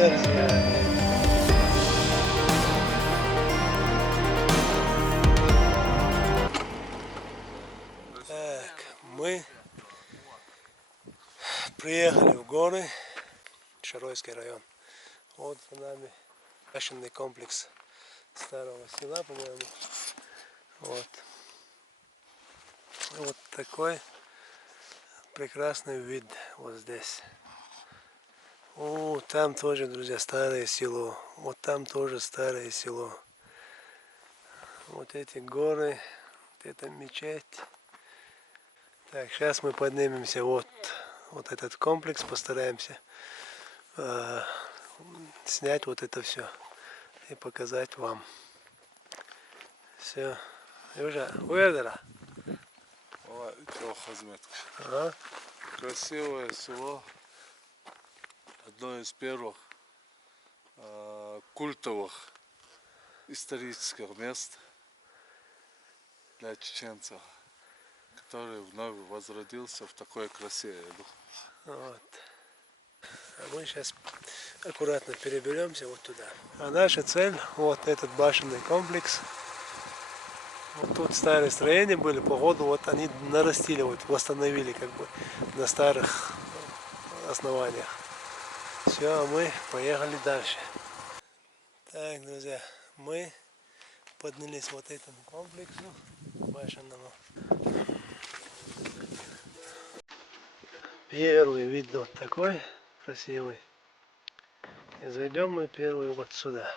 Так, мы приехали в горы, Шаройский район. Вот за нами башенный комплекс старого села, по-моему. Вот. Вот такой прекрасный вид вот здесь. О, там тоже, друзья, старое село. Вот там тоже старое село. Вот эти горы, вот эта мечеть. Так, сейчас мы поднимемся вот этот комплекс, постараемся снять вот это все и показать вам. Все. Южа, уедера. Красивое село, одно из первых культовых исторических мест для чеченцев, который вновь возродился в такой красе. Вот. А мы сейчас аккуратно переберемся вот туда. А наша цель, вот этот башенный комплекс. Вот тут старые строения были, походу вот они нарастили, вот восстановили как бы на старых основаниях. Все, а мы поехали дальше. Так, друзья, мы поднялись вот этому комплексу башенному. Первый вид вот такой красивый. И зайдем мы первый вот сюда.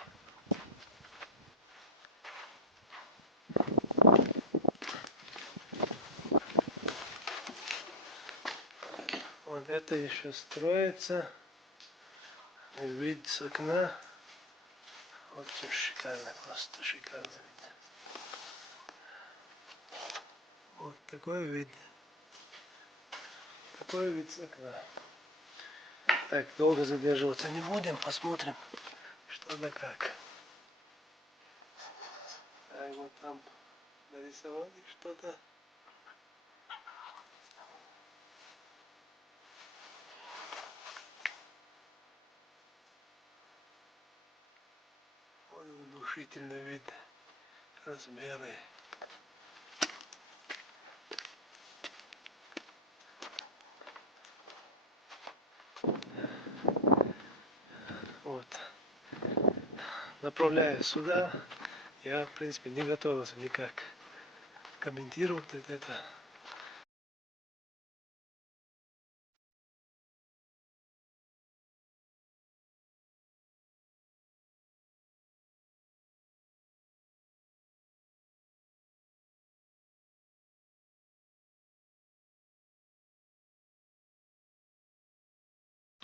Вот это еще строится. И вид с окна. Вот все шикарно, просто шикарно вид. Вот такой вид. Такой вид с окна. Так, долго задерживаться не будем, посмотрим, что да как. Так, вот там нарисовали что-то. Вот внушительный вид, размеры. Вот. Направляюсь сюда. Я, в принципе, не готовился никак комментировать это.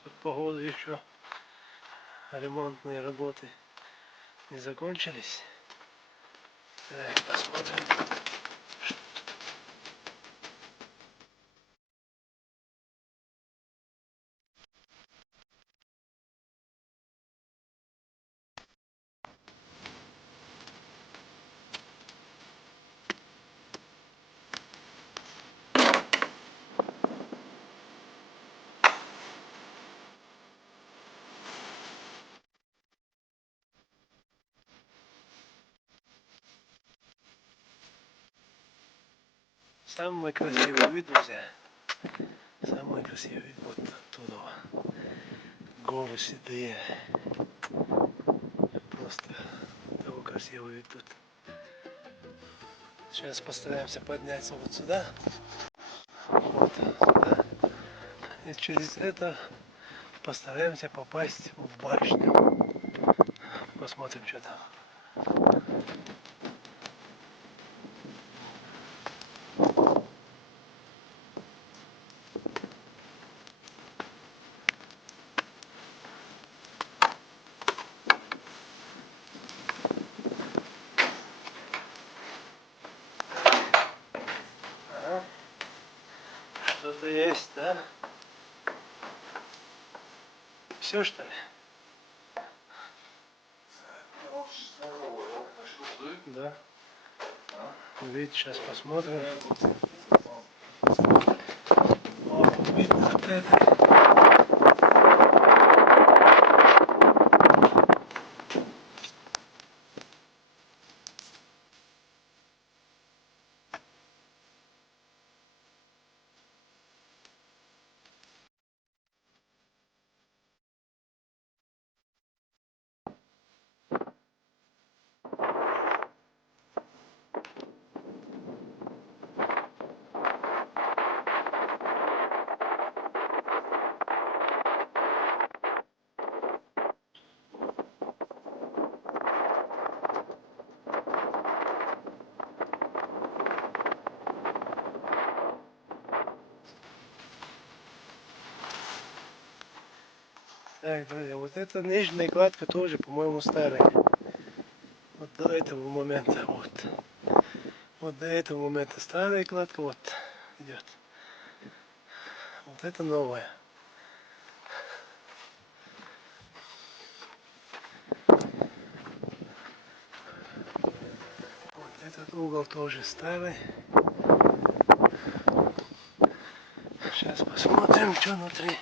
Тут, походу, еще ремонтные работы не закончились. Так, посмотрим. Самый красивый вид, друзья. Самый красивый вид вот оттуда. Горы седые. Просто такой красивый вид тут. Сейчас постараемся подняться вот сюда. Вот сюда. И через это постараемся попасть в башню. Посмотрим, что там. Ага. Что-то есть, да? Все, что ли? Да. Вид, сейчас посмотрим. О, вид вот это. Так, друзья, вот эта нижняя кладка тоже, по-моему, старая. Вот до этого момента, вот. Вот до этого момента старая кладка, вот идет. Вот это новая. Вот этот угол тоже старый. Сейчас посмотрим, что внутри.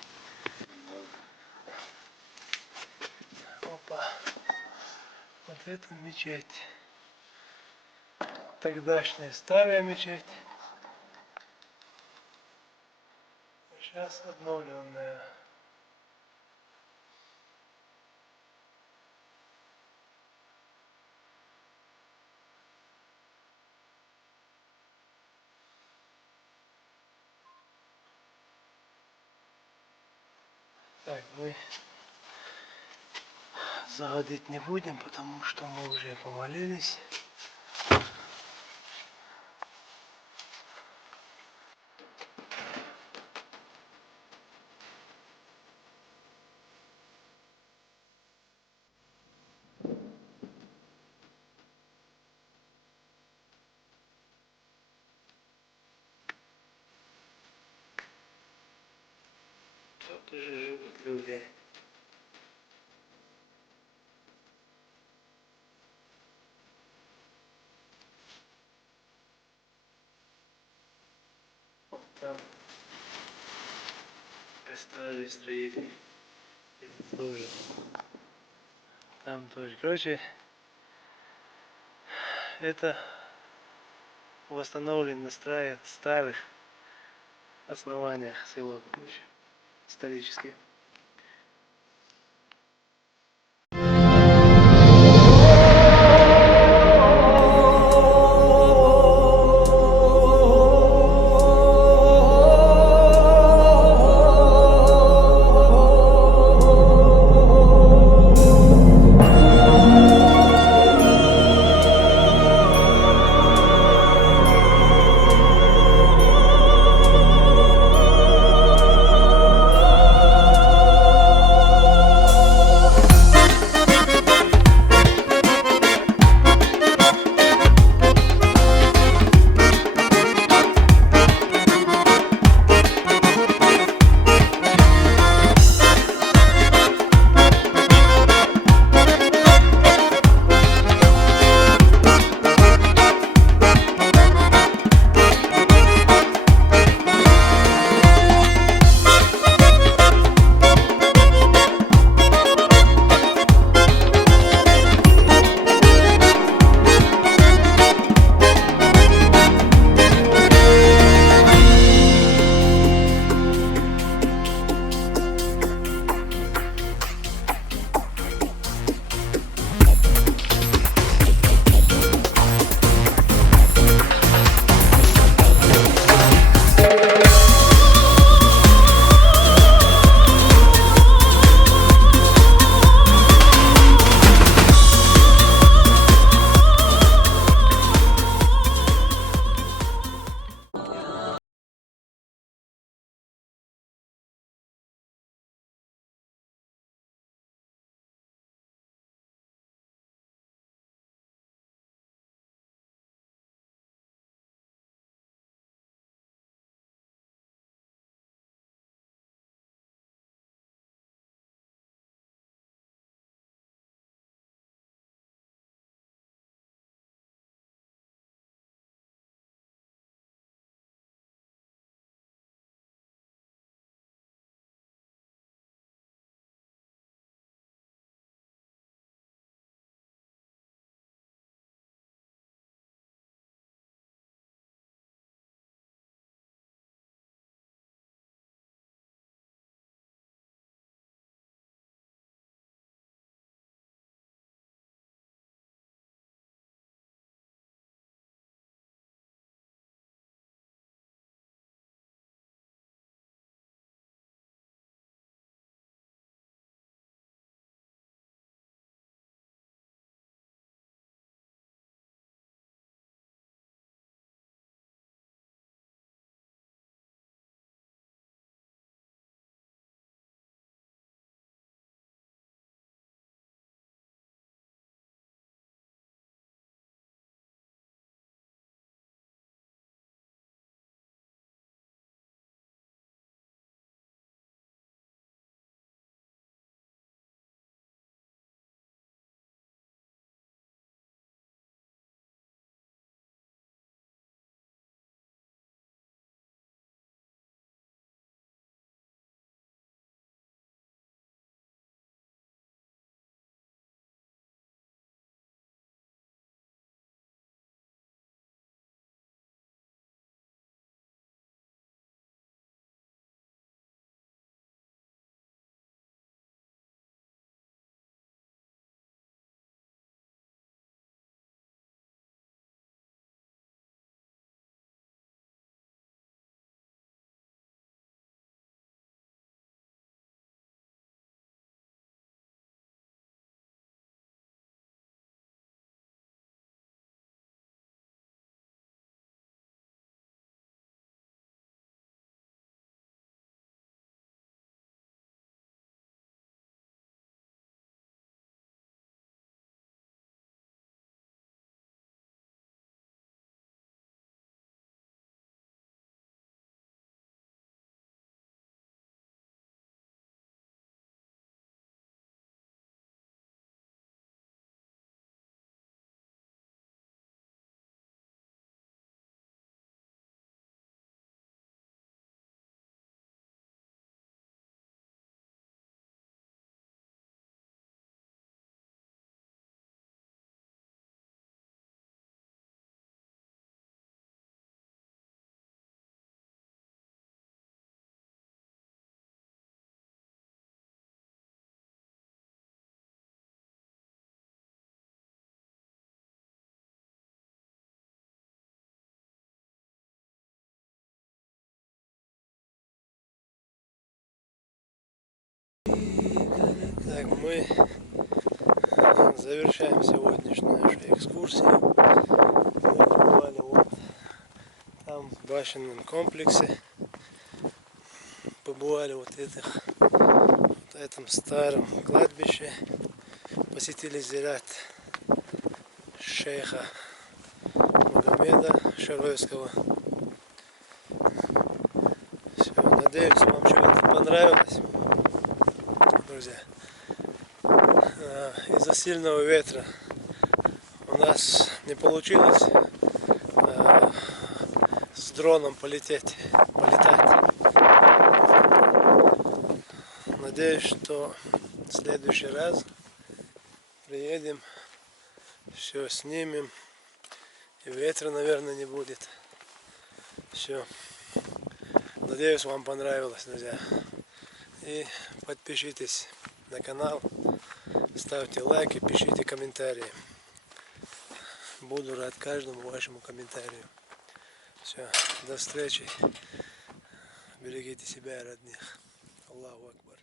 Опа. Вот это мечеть. Тогдашняя старая мечеть. Сейчас обновленная. Так, мы заходить не будем, потому что мы уже помолились. Тут уже живут люди. Там старые строители. Тоже. Там тоже. Короче, это восстановлен на старых основаниях село, исторические. мы завершаем сегодняшнюю нашу экскурсию. Мы побывали вот там в башенном комплексе. Побывали вот в этом старом кладбище. Посетили зират шейха Магомеда Шаройского. Все, надеюсь, вам что-то понравилось, друзья. Из-за сильного ветра у нас не получилось с дроном полетать. Надеюсь, что в следующий раз приедем, все снимем, и ветра, наверное, не будет. Все. Надеюсь, вам понравилось, друзья. И подпишитесь на канал, ставьте лайки, пишите комментарии. Буду рад каждому вашему комментарию. Все, до встречи. Берегите себя и родных. Аллаху Акбар.